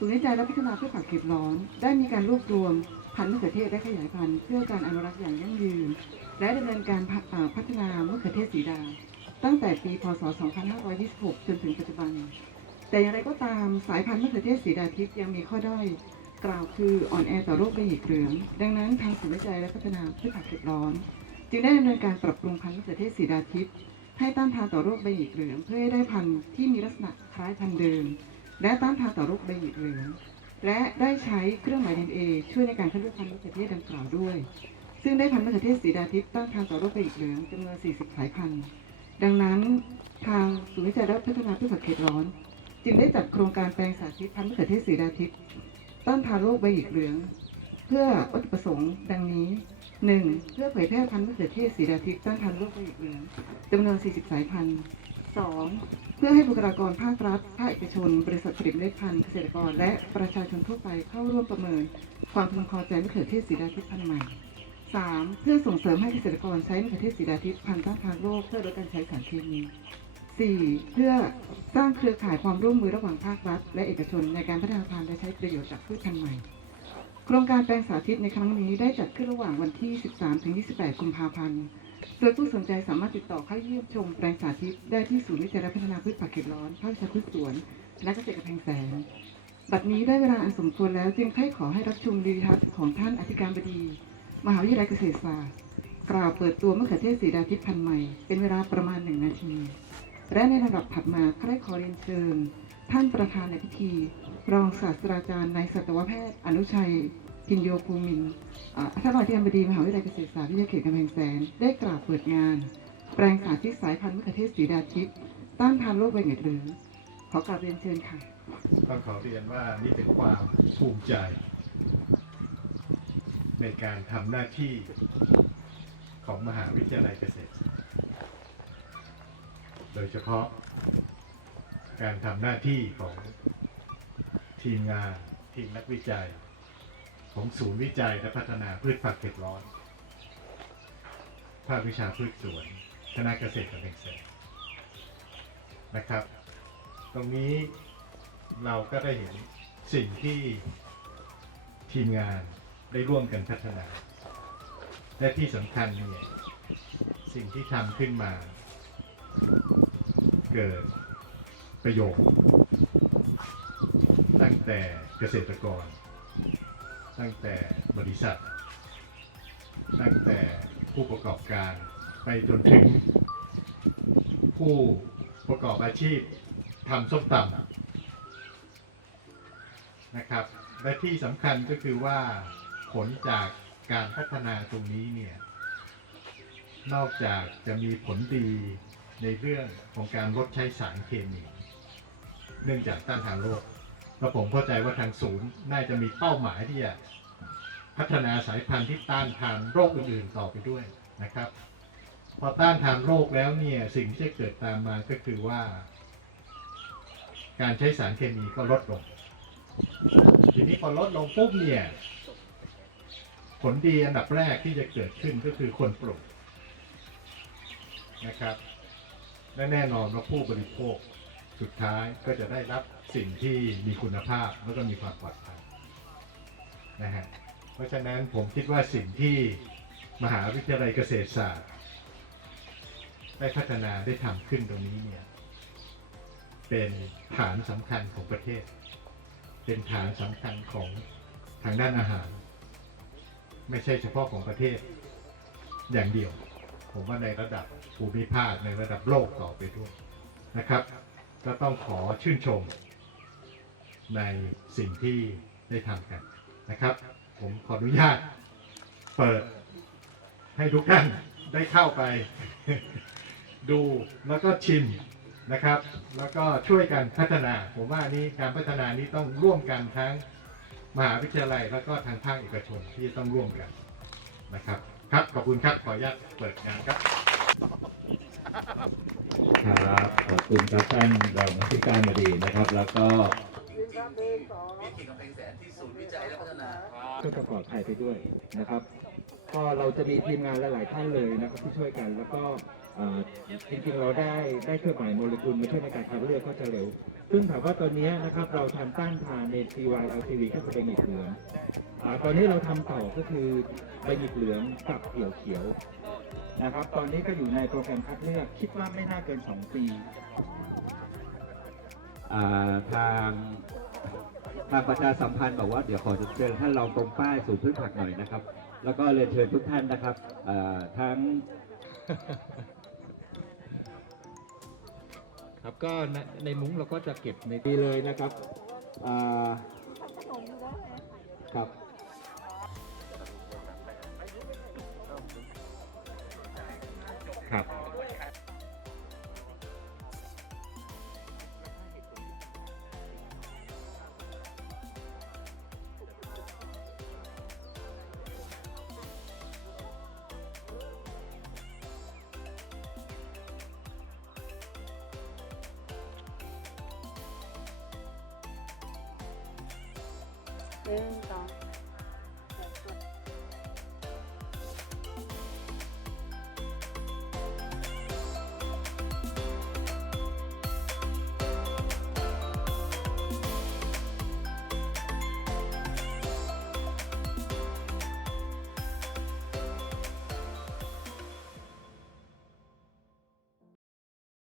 ศูนย์วิจัยและพัฒนาพืชผักเขตร้อน ได้มีการรวบรวมพันธุ์มะเขือเทศและขยายพันธุ์เพื่อการอนุรักษ์อย่างยั่งยืน และดำเนินการพัฒอ่าพัฒนามะเขือเทศสีดา ตั้งแต่ปี พศ 2526 จนถึงปัจจุบัน แต่อย่างไรก็ตามสายพันธุ์มะเขือเทศสีดาทิพย์ยังมีข้อด้อยกล่าวคืออ่อนแอต่อโรคใบหยิกเหลือง ดังนั้นทางศูนย์วิจัยและพัฒนาพืชผักเขตร้อน จึงได้ดำเนินการปรับปรุงพันธุ์มะเขือเทศสีดาทิพย์ให้ต้านทานต่อโรคใบหยิกเหลืองเพื่อให้ได้พันธุ์ที่มีลักษณะคล้ายพันธุ์เดิม และต้านทานต่อโรคใบหยิกเหลือง และได้ใช้เครื่องหมาย DNA ช่วยในการคัดเลือกพันธุ์มะเขือเทศดังกล่าวด้วย ซึ่งได้พันธุ์มะเขือเทศสีดาทิพย์ต้านทานต่อโรคใบหยิกเหลืองจำนวน 40 สายพันธุ์ ดังนั้นทางศูนย์วิจัยและพัฒนาพืชผักเขตร้อน จึงได้จัดโครงการแปลงสาธิตพันธุ์มะเขือเทศสีดาทิพย์ต้านทานโรคใบหยิกเหลือง เพื่อวัตถุประสงค์ดังนี้ 1. เพื่อเผยแพร่พันธุ์มะเขือเทศสีดาทิพย์ต้านทานโรคใบหยิกเหลืองจำนวน 40 สายพันธุ์ 2. เพื่อให้บุคลากรภาครัฐ ภาคเอกชน บริษัทผลิตเมล็ดพันธุ์เกษตรกร และประชาชนทั่วไปเข้าร่วมประเมิน ความพึงพอใจมะเขือเทศสีดาทิพย์พันธุ์ใหม่ 3. เพื่อส่งเสริมให้เกษตรกรใช้มะเขือเทศสีดาทิพย์พันธุ์ต้านทานโรคเพื่อลดการใช้สารเคมี 4. เพื่อสร้างเครือข่ายความร่วมมือระหว่างภาครัฐ และเอกชนในการพัฒนาพันธุ์และใช้ประโยชน์จากพืชพันธุ์ใหม่ โครงการแปลงสาธิตในครั้งนี้ได้จัดขึ้นระหว่างวันที่ 13-28 กุมภาพันธ์ โดยผู้สนใจสามารถติดต่อเข้าเยี่ยมชมแปลงสาธิตได้ที่ศูนย์วิจัยและพัฒนาพืชผักเขตร้อนภาควิชาพืชสวน และเกษตรกำแพงแสน บัดนี้ได้เวลาอันสมควรแล้วจึงให้ขอให้รับชมรีทัศน์ของท่านอธิการบดี มหาวิทยาลัยเกษตรศาสตร์กล่าวเปิดตัวมะเขือเทศสีดาทิพย์พันธุ์ใหม่ เป็นเวลาประมาณหนึ่งนาที และในลำดับถัดมาใครขอเรียนเชิญ ท่านประธานในพิธี รองศาสตราจารย์นายสัตวแพทย์ อนุชัย พินโยภูมินท่าท่านรองอธิการบดีมหาวิทยาลัยเกษตรศาสตร์วิทยาเขตกำแพงแสน ได้กล่าวเปิดงาน แปลงสาธิตสายพันธุ์มะเขือเทศสีดาทิพย์ต้านทานโรคใบเหงือเหลืองขอกราบเรียนเชิญค่ะต้องขอเรียนว่านี่เป็นความภูมิใจ ในการทำหน้าที่ของมหาวิทยาลัยเกษตร โดยเฉพาะการทำหน้าที่ของทีมงานทีมนักวิจัย ของศูนย์วิจัยและพัฒนาพืชผักเผ็ดร้อน ภาควิชาพืชสวน คณะเกษตรกำแพงแสนนะครับ ตรงนี้เราก็ได้เห็นสิ่งที่ทีมงานได้ร่วมกันพัฒนา และที่สำคัญเนี่ยสิ่งที่ทำขึ้นมา เกิดประโยชน์ตั้งแต่เกษตรกร ตั้งแต่บริษัท ตั้งแต่ผู้ประกอบการไปจนถึง ผู้ประกอบอาชีพทำส้มตำนะครับ และที่สำคัญก็คือว่าผลจากการพัฒนาตรงนี้เนี่ย นอกจากจะมีผลดีในเรื่องของการลดใช้สารเคมี เนื่องจากต้านทานโรค แล้วผมเข้าใจว่าทางศูนย์น่าจะมีเป้าหมายที่จะพัฒนาสายพันธุ์ที่ต้านทานโรคอื่นๆต่อไปด้วยนะครับ พอต้านทานโรคแล้วเนี่ยสิ่งที่จะเกิดตามมาก็คือว่า การใช้สารเคมีก็ลดลง ทีนี้พอลดลงปุ๊บเนี่ยผลดีอันดับแรกที่จะเกิดขึ้นก็คือคนปลูกนะครับ และแน่นอนว่าผู้บริโภค สุดท้ายก็จะได้รับสิ่งที่มีคุณภาพแล้วก็มีความปลอดภัยนะฮะเพราะฉะนั้นผมคิดว่าสิ่งที่มหาวิทยาลัยเกษตรศาสตร์ ได้พัฒนาได้ทำขึ้นตรงนี้เนี่ยเป็นฐานสำคัญของประเทศ เป็นฐานสำคัญของทางด้านอาหาร ไม่ใช่เฉพาะของประเทศอย่างเดียว ผมว่าในระดับภูมิภาคในระดับโลกต่อไปด้วยนะครับ ก็ต้องขอชื่นชม ในสิ่งที่ได้ทำกันนะครับ ผมขออนุญาตเปิดให้ทุกท่านได้เข้าไป ดูแล้วก็ชิมนะครับ แล้วก็ช่วยกันพัฒนา ผมว่านี้การพัฒนานี้ต้องร่วมกันทั้งมหาวิทยาลัยแล้วก็ทางภาคเอกชนที่จะต้องร่วมกันนะครับ ครับขอบคุณครับขออนุญาตเปิดงานครับ ครับขอบคุณครับท่านรองอธิการบดีนะครับ แล้วก็วิทยากรที่ศูนย์วิจัยและพัฒนาก็จะปลอดภัยไปด้วยนะครับ ก็เราจะมีทีมงานหลายๆท่านเลยนะครับที่ช่วยกันแล้วก็จริงๆเราได้ได้เครื่องหมายโมเลกุลมาช่วยในการคัดเลือกก็จะเร็ว ซึ่งถามว่าตอนนี้นะครับเราทำต้านทานใน CY LTV ก็คือใบหงิกเหลืองตอนนี้เราทำต่อก็คือใบหงิกเหลืองกับเขียวเขียว นะครับ ตอนนี้ก็อยู่ในโปรแกรมคัดเลือก คิดว่าไม่น่าเกิน 2 ปีอ่าทางทางประชาสัมพันธ์บอกว่าเดี๋ยวขอเชิญท่านรองตรงป้ายสู่พืชผักหน่อยนะครับ แล้วก็เรียนเชิญทุกท่านนะครับอ่าทั้งครับก็ในในมุ้งเราก็จะเก็บในดีเลยนะครับอ่าครับ 没人打